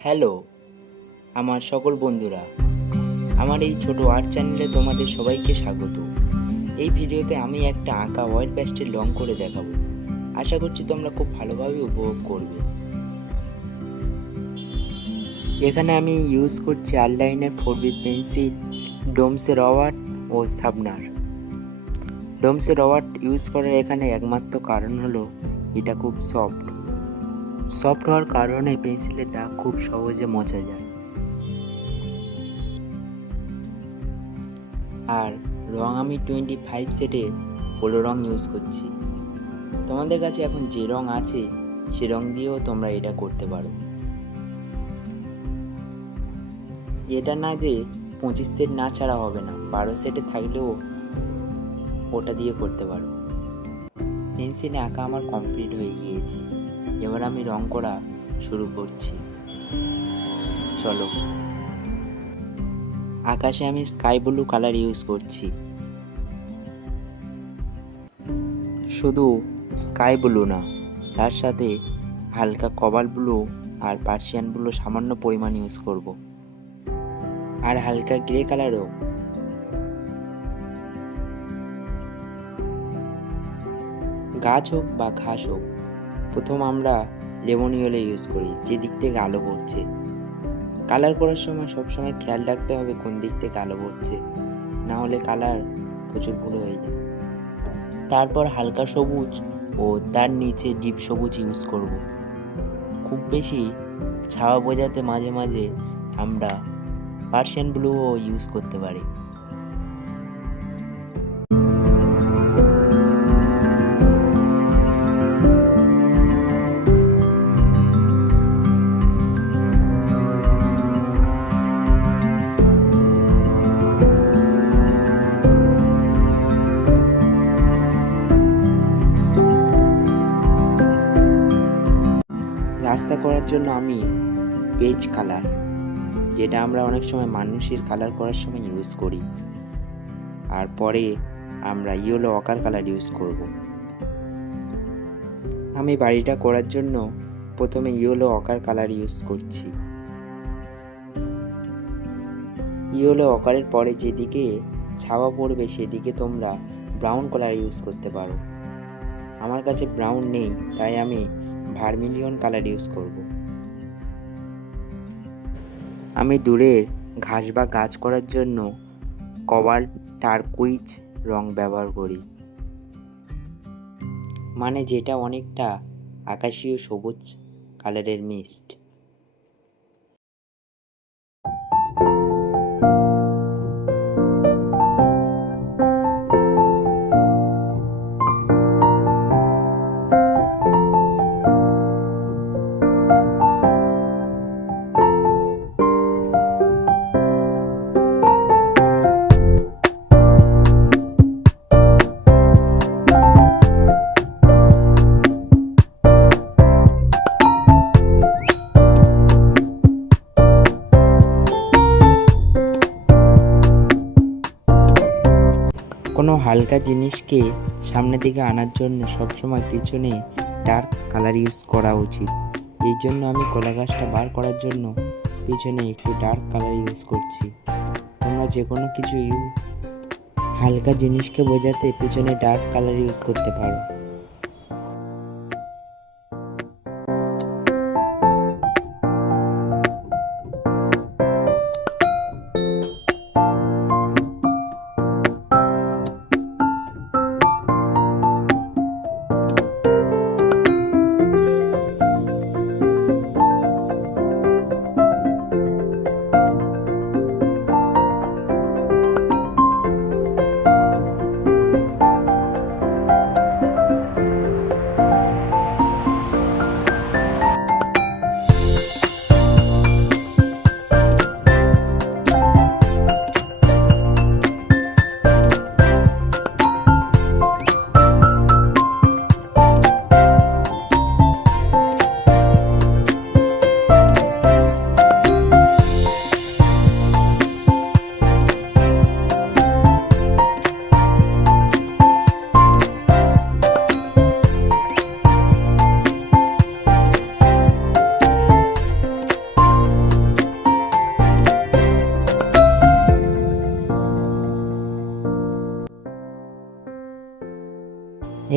Hello আমার সকল বন্ধুরা, আমার এই ছোট আর্ট চ্যানেলে তোমাদের সবাইকে স্বাগত। এই ভিডিওতে আমি একটা আঁকা অয়েল প্যাস্টেল রং করে দেখাবো। আশা করছি তোমরা খুব ভালোভাবে উপভোগ করবে। এখানে আমি ইউজ করছি আরলাইনার 4B পেন্সিল, ডোমসের রবার্ট ও সাবনার। ডোমসের রবার্ট ইউজ করার এখানে একমাত্র কারণ হলো এটা খুব সফট হওয়ার কারণে পেন্সিলের দাগ খুব সহজে মোছা যায়। আর রং আমি 25 সেটের পোলো রং ইউজ করছি। তোমাদের কাছে এখন যে রং আছে সে রং দিয়েও তোমরা এটা করতে পারো। এটা না যে 25 সেট না ছাড়া হবে না, 12 সেটে থাকলেও ওটা দিয়ে করতে পারো। পেন্সিলে আঁকা আমার কমপ্লিট হয়ে গিয়েছে, এবার আমি রং করা শুরু করছি। চলো, আকাশে আমি স্কাই ব্লু কালার ইউজ করছি। শুধু স্কাই ব্লু না, তার সাথে হালকা কবাল্ট ব্লু আর পার্সিয়ান ব্লু সামান্য পরিমাণ ইউজ করব, আর হালকা গ্রে কালারও। গাছ হোক বা ঘাস হোক, প্রথম আমরা লেমন ইয়েলো ইউজ করি যে দিক থেকে আলো পড়ছে। কালার করার সময় সবসময় খেয়াল রাখতে হবে কোন দিক থেকে আলো পড়ছে, না হলে কালার প্রচুর ভুল হয়ে যায়। তারপর হালকা সবুজ ও তার নিচে ডিপ সবুজ ইউজ করব। খুব বেশি ছাওয়া বোঝাতে মাঝে মাঝে আমরা পার্সিয়ান ব্লুও ইউজ করতে পারি। রাস্তা করার জন্য আমি বেজ কালার, যেটা আমরা অনেক সময় মানুষের কালার করার সময় ইউজ করি, আর পরে আমরা ইয়েলো অকার কালার ইউজ করব। আমি বাড়িটা করার জন্য প্রথমে ইয়েলো অকার কালার ইউজ করছি। ইয়েলো অকারের পরে যেদিকে ছাওয়া পড়বে সেদিকে তোমরা ব্রাউন কালার ইউজ করতে পারো। আমার কাছে ব্রাউন নেই, তাই আমি ভার্মিলিয়ন কালার ইউজ করব। আমি দূরের ঘাস বা গাছ করার জন্য কবাল্ট টারকুইজ রং ব্যবহার করি, মানে যেটা অনেকটা আকাশীয় সবুজ কালারের মিক্সড। কোনো হালকা জিনিসকে সামনের দিকে আনার জন্য সবসময় পিছনে ডার্ক কালার ইউজ করা উচিত। এই জন্য আমি কলা গাছটা বার করার জন্য পিছনে একটু ডার্ক কালার ইউজ করছি। তোমরা যে কোনো কিছু হালকা জিনিসকে বোঝাতে পিছনে ডার্ক কালার ইউজ করতে পারো।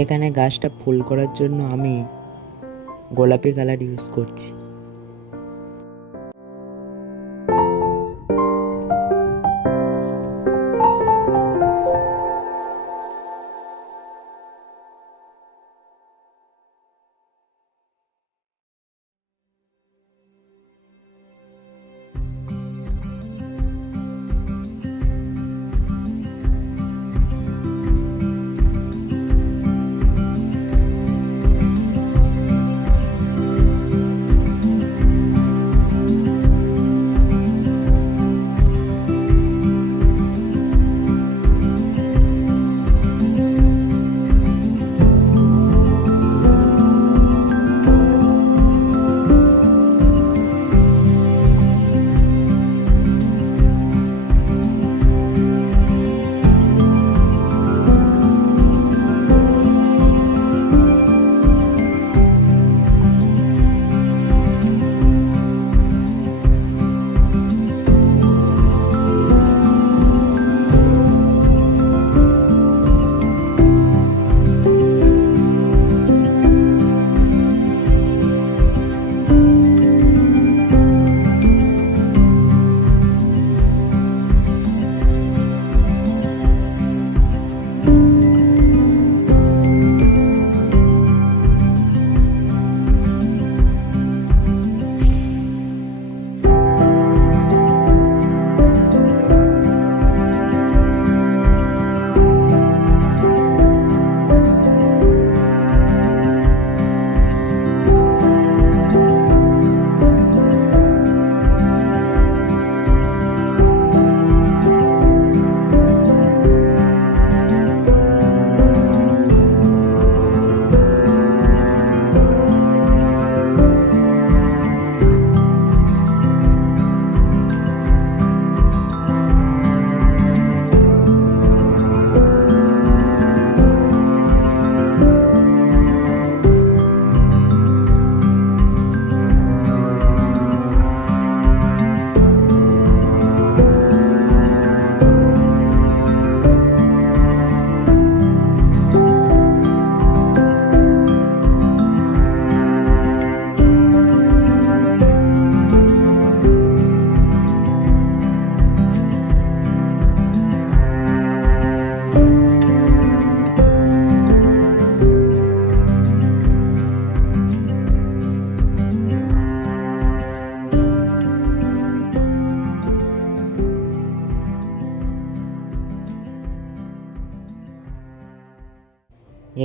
এখানে গাছটা ফুল করার জন্য আমি গোলাপি কালার ইউজ করছি।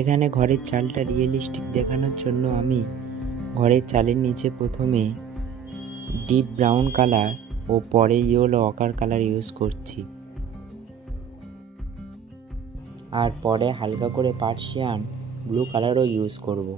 এখানে ঘরের চালটা রিয়েলিস্টিক দেখানোর জন্য আমি ঘরের চালের নিচে প্রথমে ডিপ ব্রাউন কালার ও পরে ইয়েলো অকার কালার ইউজ করছি, আর পরে হালকা করে পার্সিয়ান ব্লু কালারও ইউজ করব।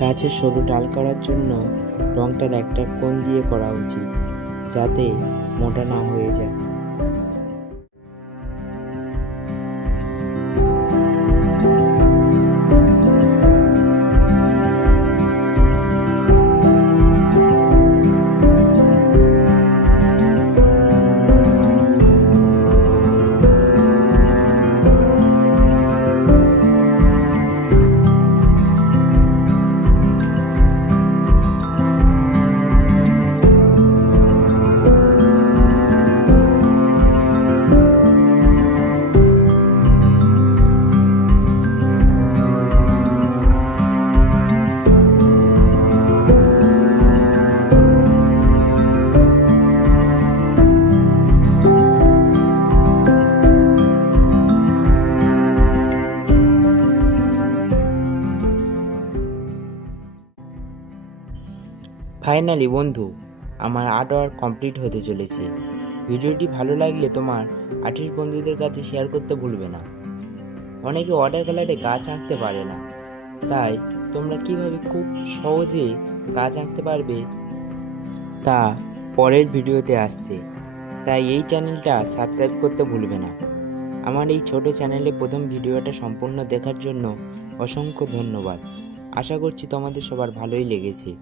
গাছের সরু ডাল করার জন্য রংটার একটা কোণ দিয়ে করা উচিত, যাতে মোটা না হয়ে যায়। ফাইনালি বন্ধু, আমার আর্ট ওয়ার্ক কমপ্লিট হতে চলেছে। ভিডিওটি ভালো লাগলে তোমার আর্টিস্ট বন্ধুদের কাছে শেয়ার করতে ভুলবে না। অনেকে ওয়াটার কালারে গাছ আঁকতে পারে না, তাই তোমরা কিভাবে খুব সহজে গাছ আঁকতে পারবে তা পরের ভিডিওতে আসছে। তাই এই চ্যানেলটা সাবস্ক্রাইব করতে ভুলবে না। আমার এই ছোট চ্যানেলে প্রথম ভিডিওটা সম্পূর্ণ দেখার জন্য অসংখ্য ধন্যবাদ। আশা করছি তোমাদের সবার ভালোই লেগেছে।